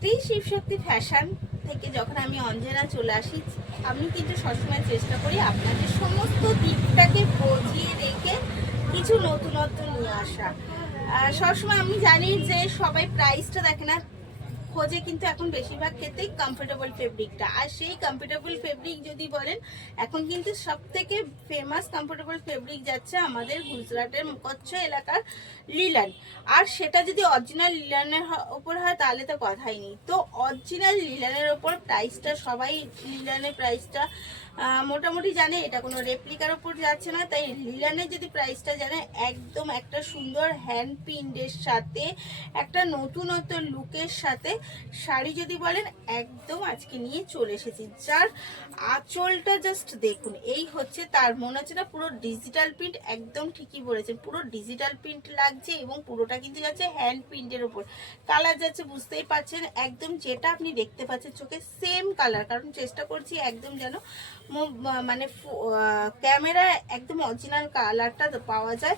Shri Shivshakti fashion থেকে যখন আমি অঞ্জনা চলে আসি, আমি কিন্তু সবসময় চেষ্টা করি আপনাদের সমস্ত দিকটাকে বুঝিয়ে রেখে কিছু নতুনত্ব নিয়ে আসা। সবসময় আমি জানি যে সবাই প্রাইসটা দেখে না, খোঁজে কিন্তু এখন বেশিরভাগ ক্ষেত্রেই কমফোর্টেবল ফেব্রিকটা। আর সেই কমফোর্টেবল ফেব্রিক যদি বলেন, এখন কিন্তু সব থেকে ফেমাস কমফোর্টেবল ফেব্রিক যাচ্ছে আমাদের গুজরাটের কচ্ছ এলাকার লিলান। আর সেটা যদি অরিজিনাল লিলানের ওপর হয় তাহলে তো কথাই নেই। তো অরিজিনাল লিলানের ওপর প্রাইসটা সবাই, লিলানের প্রাইসটা মোটামুটি জানে, এটা কোনো রেপ্লিকার ওপর যাচ্ছে না। তাই লিলানের যদি প্রাইসটা জানে, একদম একটা সুন্দর হ্যান্ড প্রিন্টের সাথে একটা নতুনত্ব লুকের সাথে শাড়ি যদি বলেন, একদম আজকে নিয়ে চলে এসেছি। যার আঁচলটা জাস্ট দেখুন, এই হচ্ছে তার, মনে হচ্ছে না পুরো ডিজিটাল প্রিন্ট। একদম ঠিকই বলেছেন, পুরো ডিজিটাল প্রিন্ট লাগছে এবং পুরোটা কিন্তু যাচ্ছে হ্যান্ড প্রিন্টের ওপর। কালার যাচ্ছে বুঝতেই পারছেন, একদম যেটা আপনি দেখতে পাচ্ছেন চোখে সেম কালার। কারণ চেষ্টা করছি একদম যেন মানে ক্যামেরায় একদম অরিজিনাল কালারটা পাওয়া যায়।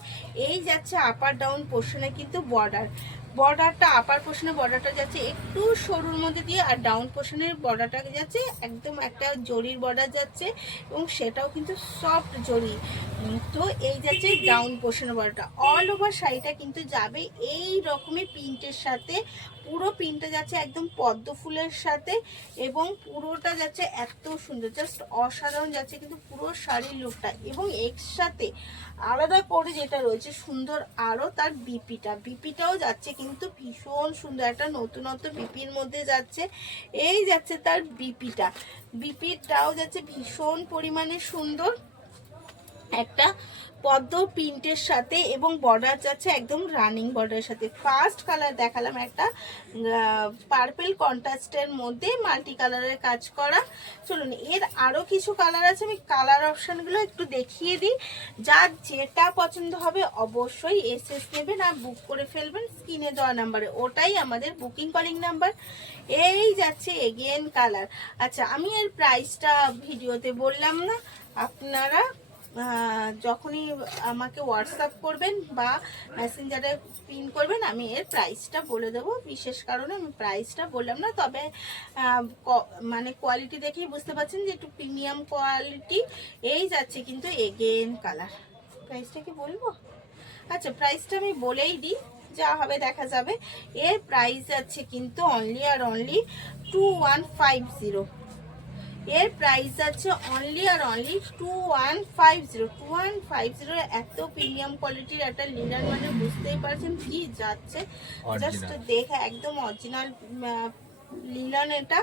এই যাচ্ছে আপার ডাউন পোর্শনে কিন্তু বর্ডারটা আপার পোর্শনে বর্ডারটা যাচ্ছে একটু সরুর মধ্যে দিয়ে, আর ডাউন পোর্শনের বর্ডারটা যাচ্ছে একদম একটা জরির বর্ডার যাচ্ছে, এবং সেটাও কিন্তু সফট জরি। তো এই যাচ্ছে ডাউন পোর্শনের বর্ডারটা। অল ওভার শাড়িটা কিন্তু যাবে এই রকমের প্রিন্টের সাথে। পুরো প্রিন্টটা যাচ্ছে একদম পদ্ম ফুলের সাথে, এবং পুরোটা যাচ্ছে এত সুন্দর, জাস্ট অসাধারণ যাচ্ছে কিন্তু পুরো শাড়ির লুকটা। এবং এর সাথে আলাদা করে যেটা রয়েছে সুন্দর আরও, তার বিপিটাও যাচ্ছে কিন্তু ভীষণ সুন্দর, একটা নতুনত্ব বিপির মধ্যে যাচ্ছে। এই যাচ্ছে তার বিপিটাও যাচ্ছে ভীষণ পরিমাণে সুন্দর, একটা পদ্ম প্রিন্টের সাথে, এবং বর্ডার যাচ্ছে একদম রানিং বর্ডারের সাথে। ফার্স্ট কালার দেখালাম একটা পার্পল কন্ট্রাস্টের মধ্যে মাল্টি কালারের কাজ করা। চলুন, এর আরও কিছু কালার আছে, আমি কালার অপশানগুলো একটু দেখিয়ে দিই। যার যেটা পছন্দ হবে অবশ্যই এসএস নেবেন আর বুক করে ফেলবেন স্ক্রিনে দেওয়া নাম্বারে, ওটাই আমাদের বুকিং কলিং নাম্বার। এই যাচ্ছে এগেন কালার। আচ্ছা, আমি এর প্রাইসটা ভিডিওতে বললাম না, আপনারা যখনই আমাকে হোয়াটসঅ্যাপ করবেন বা মেসেঞ্জারে পিন করবেন, আমি এর প্রাইসটা বলে দেবো। বিশেষ কারণে আমি প্রাইসটা বললাম না, তবে মানে কোয়ালিটি দেখেই বুঝতে পারছেন যে একটু প্রিমিয়াম কোয়ালিটি। এই যাচ্ছে কিন্তু এগেন কালার। প্রাইসটা কি বলবো? আচ্ছা, প্রাইসটা আমি বলেই দিই, যা হবে দেখা যাবে। এর প্রাইস যাচ্ছে কিন্তু অনলি আর অনলি 2150। এর প্রাইস আছে অনলি আর অনলি 2150। এত প্রিমিয়াম কোয়ালিটির একটা লিনার, মানে বুঝতেই পারছেন কি যাচ্ছে। জাস্ট দেখে একদম অরিজিনাল লিনান এটা।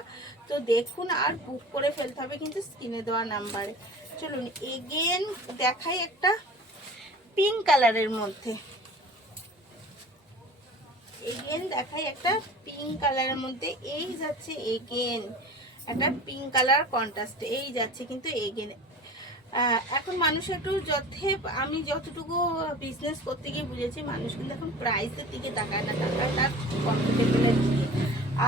তো দেখুন, আর বুক করে ফেলতে হবে কিন্তু স্ক্রিনে দেওয়া নাম্বারে। চলুন এগেন দেখাই একটা পিঙ্ক কালারের মধ্যে, এগেন দেখাই একটা পিঙ্ক কালারের মধ্যে। এই যাচ্ছে এগেন একটা পিঙ্ক কালার কন্ট্রাস্ট, এই যাচ্ছে কিন্তু এগেন। এখন মানুষ একটু আমি যতটুকু বিজনেস করতে গিয়ে বুঝেছি, মানুষ কিন্তু এখন প্রাইসের দিকে তাকায় না, তাকায় তার কমফোর্টেবলের দিকে।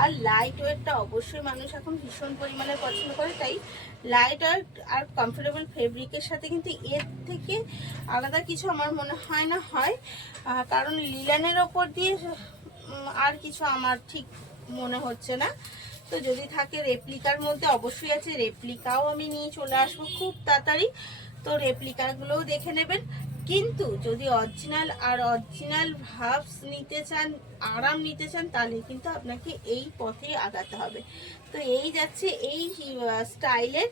আর লাইট ওয়েটটা অবশ্যই মানুষ এখন ভীষণ পরিমাণে পছন্দ করে। তাই লাইট ওয়েট আর কমফোর্টেবল ফেব্রিকের সাথে কিন্তু এর থেকে আলাদা কিছু আমার মনে হয় না হয়। কারণ লিলানের ওপর দিয়ে আর কিছু আমার ঠিক মনে হচ্ছে না। তো যদি থাকে রেপ্লিকার মধ্যে অবশ্যই আছে, রেপ্লিকাও আমি নিয়ে চলে আসবো খুব তাড়াতাড়ি। তো রেপ্লিকাগুলোও দেখে নেবেন। কিন্তু যদি অরিজিনাল ভাবস নিতে চান, আরাম নিতে চান, তাহলে কিন্তু আপনাকে এই পথে আগাতে হবে। তো এই যাচ্ছে এই স্টাইলের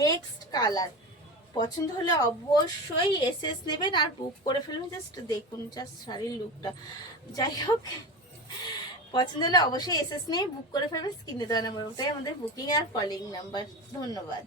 নেক্সট কালার। পছন্দ হলে অবশ্যই এসএস নেবেন আর বুক করে ফেলবেন। জাস্ট দেখুন, জাস্ট শাড়ির লুকটা। যাই হোক, পছন্দ হলে অবশ্যই এসএস নিয়ে বুক করে ফেলবেন স্ক্রিনে দেওয়া নাম্বার, ওটাই আমাদের বুকিং আর কলিং নাম্বার। ধন্যবাদ।